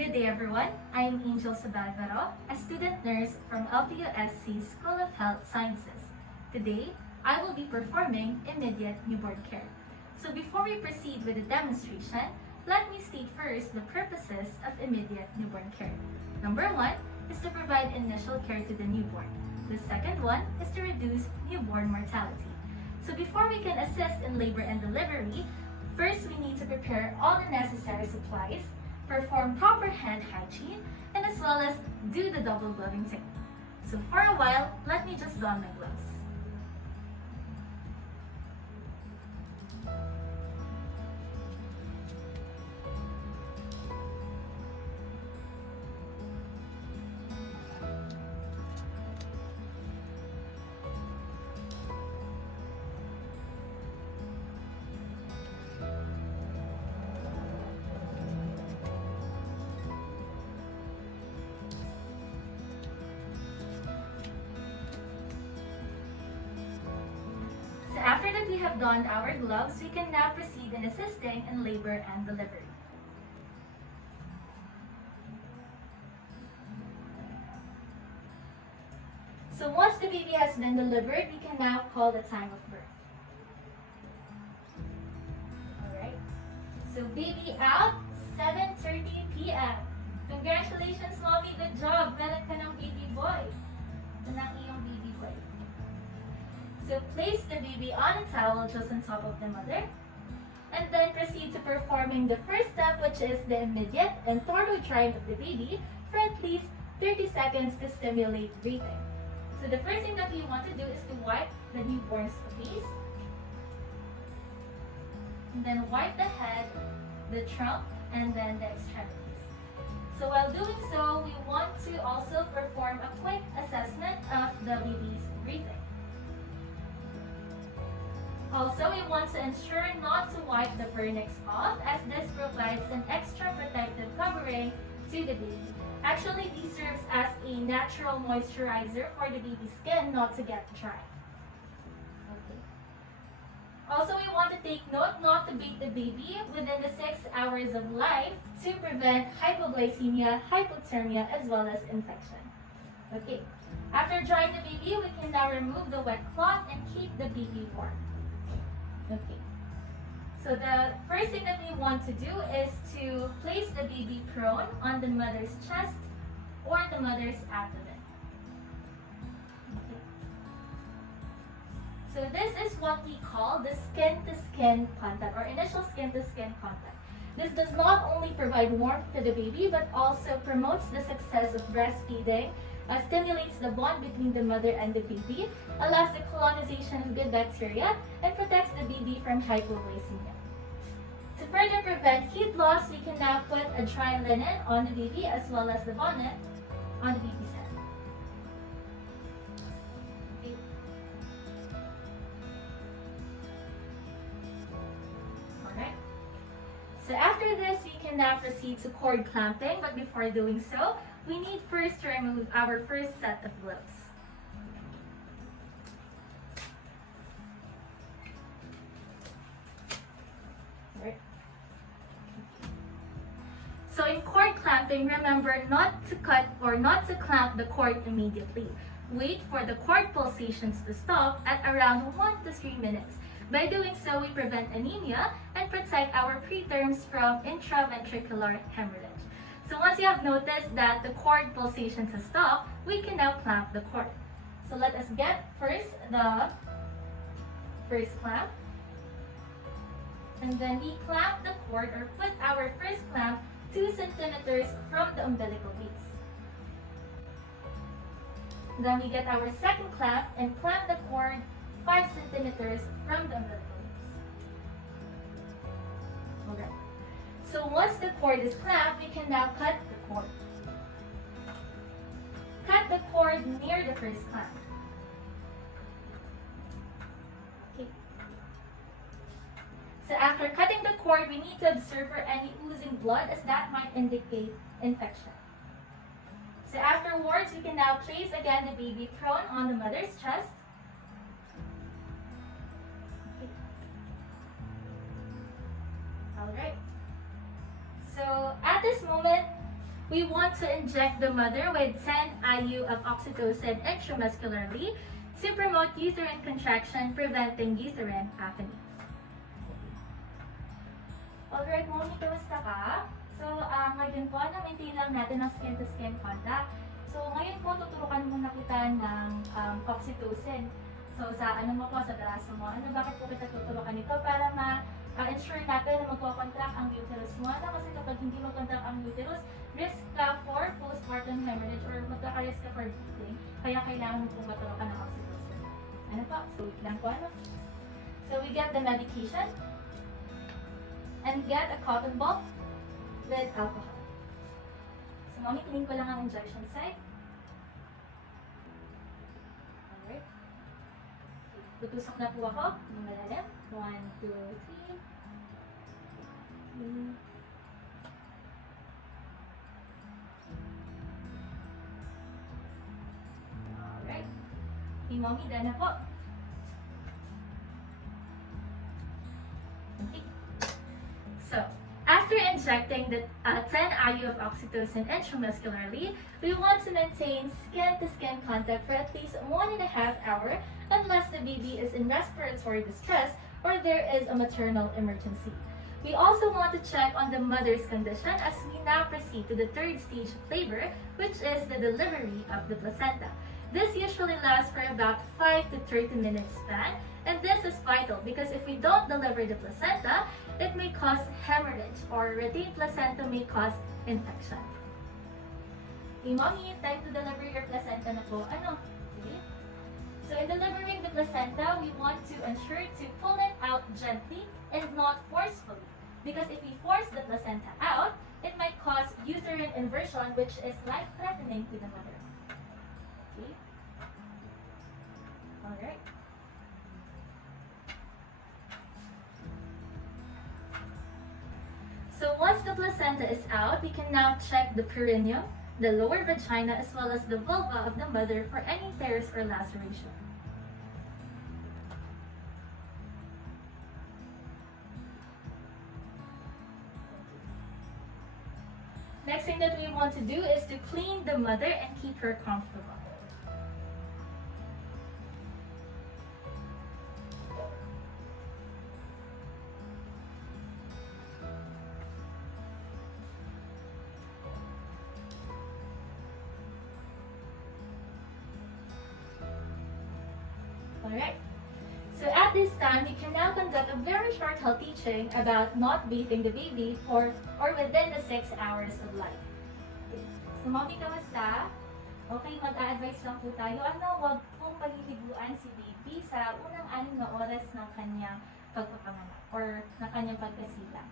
Good day everyone, I am Angel Sabadvaro, a student nurse from LPUSC School of Health Sciences. Today, I will be performing immediate newborn care. So before we proceed with the demonstration, let me state first the purposes of immediate newborn care. Number one is to provide initial care to the newborn. The second one is to reduce newborn mortality. So before we can assist in labor and delivery, first we need to prepare all the necessary supplies, perform proper hand hygiene, and as well as do the double gloving technique. So for a while, let me just don my gloves. After that we have donned our gloves, we can now proceed in assisting in labor and delivery. So once the baby has been delivered, we can now call the time of birth. Alright, so baby out, 7:30 p.m. Congratulations, mommy, good job! Meron ka ng baby boy. Ito na ang iyong baby boy. So place the baby on a towel just on top of the mother, and then proceed to performing the first step, which is the immediate and thorough drying of the baby for at least 30 seconds to stimulate breathing. So the first thing that we want to do is to wipe the newborn's face, and then wipe the head, the trunk, and then the extremities. So while doing so, we want to also perform a quick assessment of the baby's breathing. Also, we want to ensure not to wipe the vernix off, as this provides an extra protective covering to the baby. Actually, this serves as a natural moisturizer for the baby's skin not to get dry. Okay. Also, we want to take note not to bathe the baby within the 6 hours of life to prevent hypoglycemia, hypothermia, as well as infection. Okay. After drying the baby, we can now remove the wet cloth and keep the baby warm. Okay, so the first thing that we want to do is to place the baby prone on the mother's chest or the mother's abdomen. Okay. So this is what we call the skin-to-skin contact, or initial skin-to-skin contact. This does not only provide warmth to the baby but also promotes the success of breastfeeding, stimulates the bond between the mother and the baby, allows the colonization of good bacteria, and protects the baby from hypoglycemia. To further prevent heat loss, we can now put a dry linen on the baby as well as the bonnet on the baby's head. Okay. Alright. So after this, we can now proceed to cord clamping, but before doing so, we need first to remove our first set of gloves. Right. So in cord clamping, remember not to cut or not to clamp the cord immediately. Wait for the cord pulsations to stop at around 1 to 3 minutes. By doing so, we prevent anemia and protect our preterms from intraventricular hemorrhage. So once you have noticed that the cord pulsations have stopped, we can now clamp the cord. So let us get first the first clamp. And then we clamp the cord, or put our first clamp 2 centimeters from the umbilical base. Then we get our second clamp and clamp the cord 5 centimeters from the umbilical base. Alright. So once the cord is clamped, we can now cut the cord. Cut the cord near the first clamp. Okay. So after cutting the cord, we need to observe for any oozing blood, as that might indicate infection. So afterwards, we can now place again the baby prone on the mother's chest. Okay. Alright. So at this moment, we want to inject the mother with 10 IU of oxytocin intramuscularly to promote uterine contraction, preventing uterine apnea. Alright, mommy, kamusta ka? So, ngayon po, na-maintain lang natin ang skin-to-skin contact. So, ngayon po, tuturukan muna kita ng oxytocin. So, sa ano mo po, sa braso mo. Bakit po kita tuturukan ito? Para ma-ensure natin na magko-contract ang uterus mo. Kasi kapag hindi mag-contract ang uterus, risk ka for postpartum hemorrhage or magkaka-risk ka for bleeding. Kaya kailangan mo po maturukan ng oxytocin. Ano po? So, wait lang po, So, we get the medication and get a cotton ball with alcohol. So, mommy, clean ko lang ang injection site. Alright. Tutusok na po ako. Yung malalim. 1, 2, 3. Alright. Okay, mommy, done na po. Okay. So, after injecting the 10 IU of oxytocin intramuscularly, we want to maintain skin-to-skin contact for at least 1.5 hours unless the baby is in respiratory distress or there is a maternal emergency. We also want to check on the mother's condition as we now proceed to the third stage of labor, which is the delivery of the placenta. This usually lasts for about 5 to 30 minutes span, and this is vital because if we don't deliver the placenta, it may cause hemorrhage or retained placenta may cause infection. Okay, mommy, time to deliver your placenta na po. Okay. So in delivering the placenta, we want to ensure to pull it out gently and not forcefully. Because if we force the placenta out, it might cause uterine inversion, which is life-threatening to the mother. Okay. Alright. So once the placenta is out, we can now check the perineum, the lower vagina, as well as the vulva of the mother for any tears or laceration. Next thing that we want to do is to clean the mother and keep her comfortable. Alright. So at this time, we can now conduct a very short health teaching about not bathing the baby for or within the 6 hours of life. Okay. So mommy, kamusta? Okay, mag-a-advise lang po tayo. Wag pong paliliguan si baby sa unang 6 na oras ng kanyang pagpapanganak or ng kanyang pagkasila.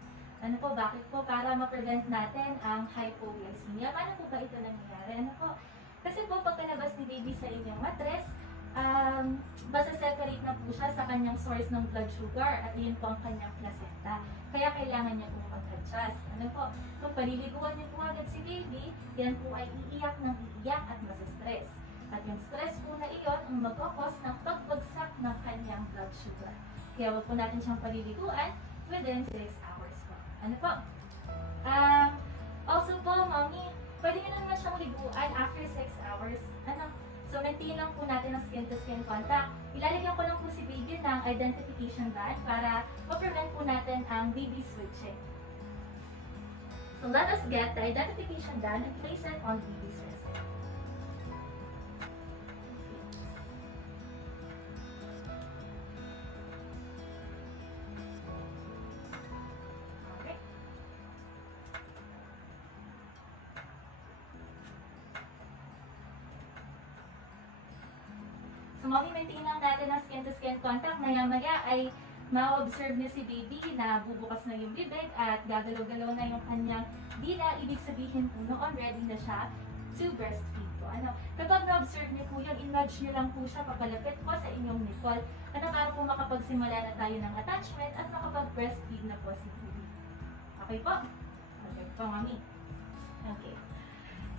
Bakit po? Para ma-prevent natin ang hypoglycemia. Paano po ba ito nangyayari? Kasi po pagkalabas ni baby sa inyong matres, separate na po siya sa kanyang source ng blood sugar at yun po ang kanyang placenta. Kaya kailangan niya po mag-adjust. Kung paliliguan niyo po agad si baby, yan po ay iiyak ng iiyak at masa-stress. At yung stress po na iyon ang mag-cause ng pagbagsak ng kanyang blood sugar. Kaya wag po natin siyang paliliguan within 6 hours po. Also po, mommy, pwede nyo naman siyang liguan after 6 hours. So, maintain lang po natin ang skin-to-skin contact. Ilalagyan ko lang po si baby ng identification band para ma-prevent po natin ang baby switching. So, let us get the identification band and place it on baby's wrist. Okay. So, mommy, maintain lang natin ang skin-to-skin contact. Maya-maya ay ma-observe niya si baby na bubukas na yung bibig at gagalaw-galaw na yung kanyang dila. Ibig sabihin po noon, ready na siya to breastfeed po. Kapag na-observe niyo po yun, in-nudge niyo lang po siya papalapit po sa inyong nipple. Para po makapagsimula na tayo ng attachment at makapag-breastfeed na po si baby. Okay po? Okay po, mommy. Okay.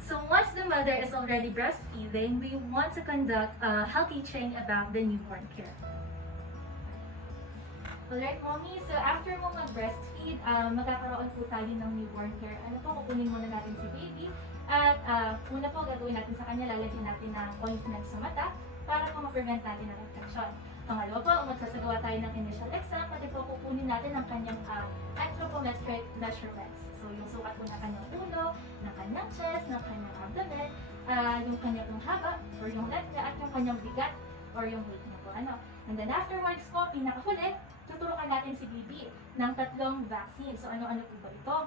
So once the mother is already breastfeeding, we want to conduct a health teaching about the newborn care. Alright, mommy. So after mo mag-breastfeed, magkakaroon po tayo ng newborn care. Kukunin muna natin si baby gagawin natin sa kanya, lalagyan natin ng ointment sa mata para po ma-prevent natin ang infection. Pangalawa po, magsasagawa tayo ng initial exam, pati po kukunin natin ang kanyang anthropometric measurements. So, yung sukat po ng kanyang ulo, ng kanyang chest, ng kanyang abdomen, yung kanyang haba, or yung length niya, at yung kanyang bigat, or yung weight niya po. And then afterwards po, pinakahuli, tuturukan natin si BB ng 3 vaccine. So, ano-ano po ba ito?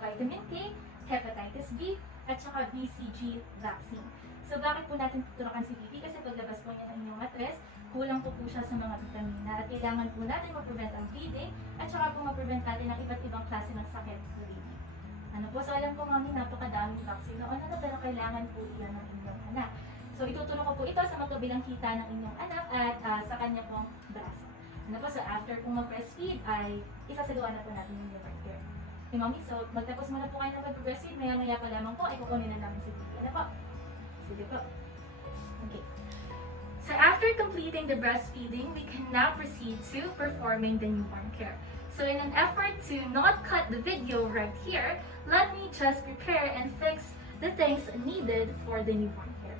Vitamin K, hepatitis B, at saka BCG vaccine. So, bakit po natin tuturukan si BB? Kasi paglabas po niya ng inyong matres, kulang po siya sa mga vitamina at kailangan po natin ma-prevent ang bleeding at saka po ma-prevent natin ang iba't ibang klase ng sakit sa baby. So alam ko mami, napakadaming vaccine noon, pero kailangan po iyan ng inyong anak. So ituturo ko po ito sa magkabilang kita ng inyong anak at sa kanya pong braso. So after pong mag-breastfeed ay isasagawa na po natin yung newborn care. Okay mami, so magtapos muna po kayo ng mag-breastfeed, maya-maya pa lamang po ay kukunin na namin si baby. Po? Sige po. Okay. So after completing the breastfeeding, we can now proceed to performing the newborn care. So in an effort to not cut the video right here, let me just prepare and fix the things needed for the newborn care.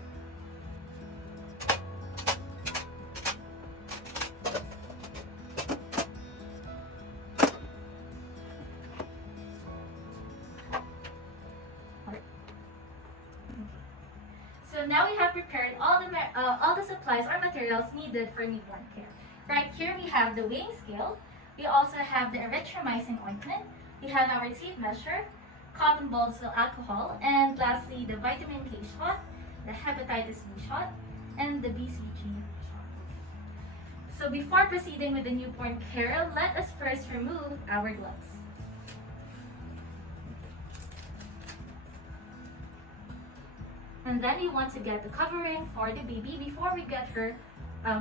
So now we have prepared all the supplies or materials needed for newborn care. Right here we have the weighing scale. We also have the erythromycin ointment. We have our tape measure, cotton balls with alcohol, and lastly the vitamin K shot, the hepatitis B shot, and the BCG shot. So before proceeding with the newborn care, let us first remove our gloves. And then we want to get the covering for the baby before we get her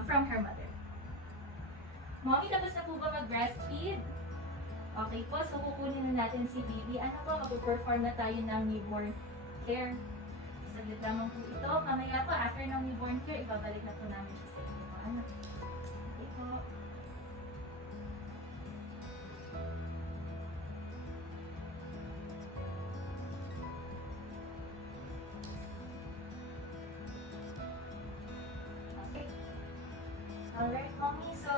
from her mother. Mommy, tapos na po ba mag-breastfeed? Okay po, so kukunin na natin si baby. Ano po, mag-perform na tayo ng newborn care. Saglit lamang po ito. Mamaya po, after ng newborn care, ibabalik na po namin siya sa inyong. Okay po. Alright, mommy. So,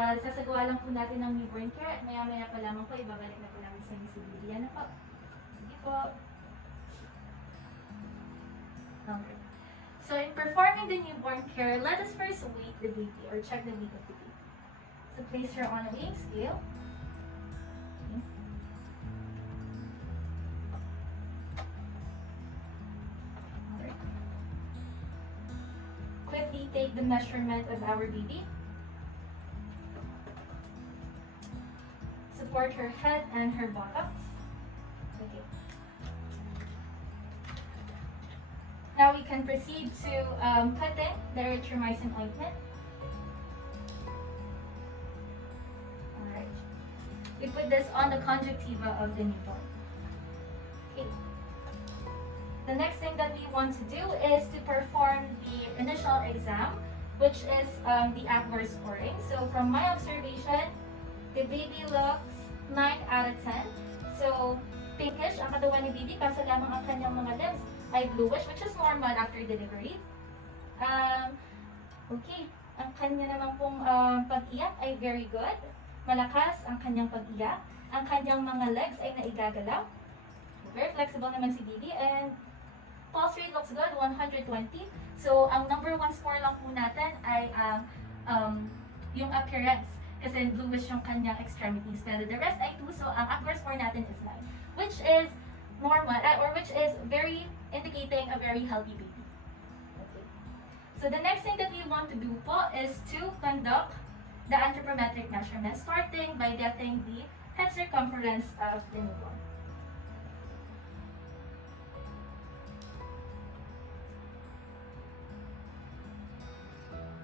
sasagawa lang po natin ng newborn care at maya-maya pa lamang po, ibabalik na po namin sa inyo si baby. Ano po? Sige po. Okay. So, in performing the newborn care, let us first weight the baby or check the weight of the baby. So, place her on a weighing scale. Okay. Alright. Quickly take the measurement of our baby. Support her head and her buttocks. Okay. Now we can proceed to putting the erythromycin ointment. Alright. We put this on the conjunctiva of the newborn. Okay. The next thing that we want to do is to perform the initial exam, which is the Apgar scoring. So from my observation, the baby looks 9 out of 10. So, pinkish ang katawan ni baby, kaso lamang ang kanyang mga lips ay bluish, which is normal after delivery. Okay, ang kanya naman pong pag-iyak ay very good. Malakas ang kanyang pag-iyak. Ang kanyang mga legs ay naigagalaw. Very flexible naman si baby. And pulse rate looks good, 120. So, ang number 1 score lang po natin ay yung appearance. Kasi bluish yung kanyang extremities. Pero the rest ay 2, so ang Apgar score natin is 9. Which is normal, or which is very indicating a very healthy baby. Okay. So the next thing that we want to do po is to conduct the anthropometric measurement, starting by getting the head circumference of the newborn.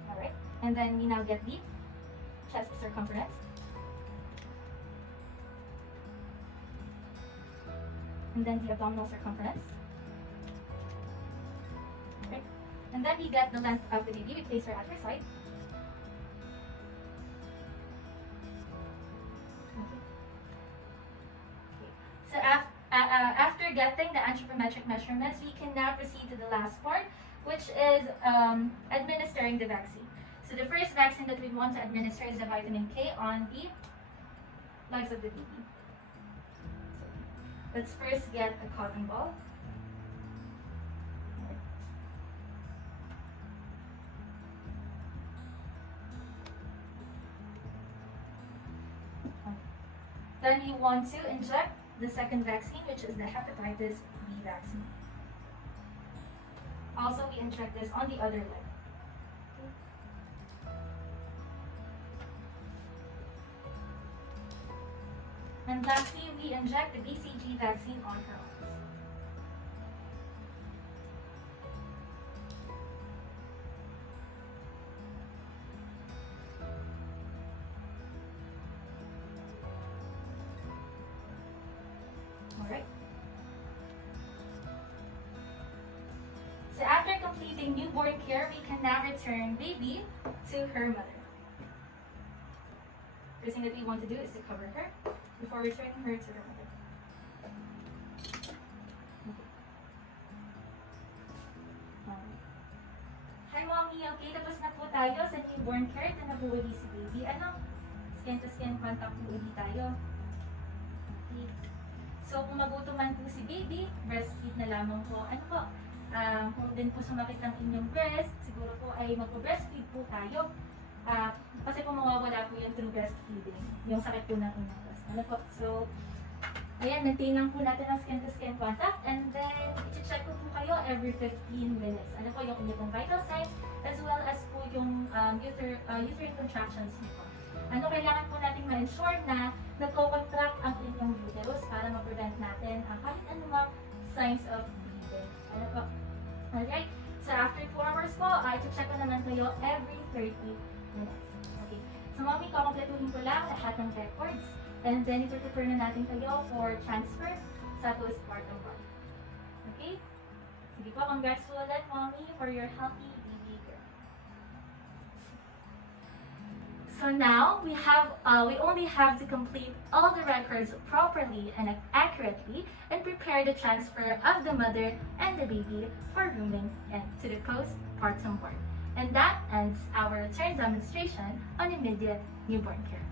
Alright, and then we now get the chest circumference. And then the abdominal circumference. Okay. And then we get the length of the baby. We place her at her side. Okay. So after getting the anthropometric measurements, we can now proceed to the last part, which is administering the vaccine. So the first vaccine that we want to administer is the vitamin K on the legs of the baby. So let's first get a cotton ball. Then we want to inject the second vaccine, which is the hepatitis B vaccine. Also, we inject this on the other leg. And lastly, we inject the BCG vaccine on her arms. Alright. So after completing newborn care, we can now return baby to her mother. First thing that we want to do is to cover her before returning her to her mother. Hi mommy, okay, tapos na po tayo sa newborn care. Ito na po uli si baby. Ano? Skin to skin contact po uli tayo. Okay. So kung magutuman po si baby, breastfeed na lamang po. Ano po? Kung din po sumakit ang inyong breast, siguro po ay magpo-breastfeed po tayo. Kasi po mawawala po yung through breastfeeding, yung sakit po ng inyong breast. Ano po? So, ayan, maintain lang po natin ang skin-to-skin contact, and then i-check ko po kayo every 15 minutes. Ano po yung inyong vital signs, as well as po yung uterine contractions niyo po. Ano, kailangan po natin ma-ensure na nagko-contract ang inyong uterus para ma-prevent natin ang kahit anumang signs of bleeding. Ano po? Alright? So, after 2 hours po, i-check ko naman kayo every 30 minutes. Okay. So, mami, kukompletuhin ko lang lahat ng records. And then, ito-prepare na natin kayo for transfer sa postpartum ward. Okay? Sige po, congrats po ulit, mommy, for your healthy baby girl. So now, we only have to complete all the records properly and accurately and prepare the transfer of the mother and the baby for rooming into the postpartum ward. And that ends our return demonstration on immediate newborn care.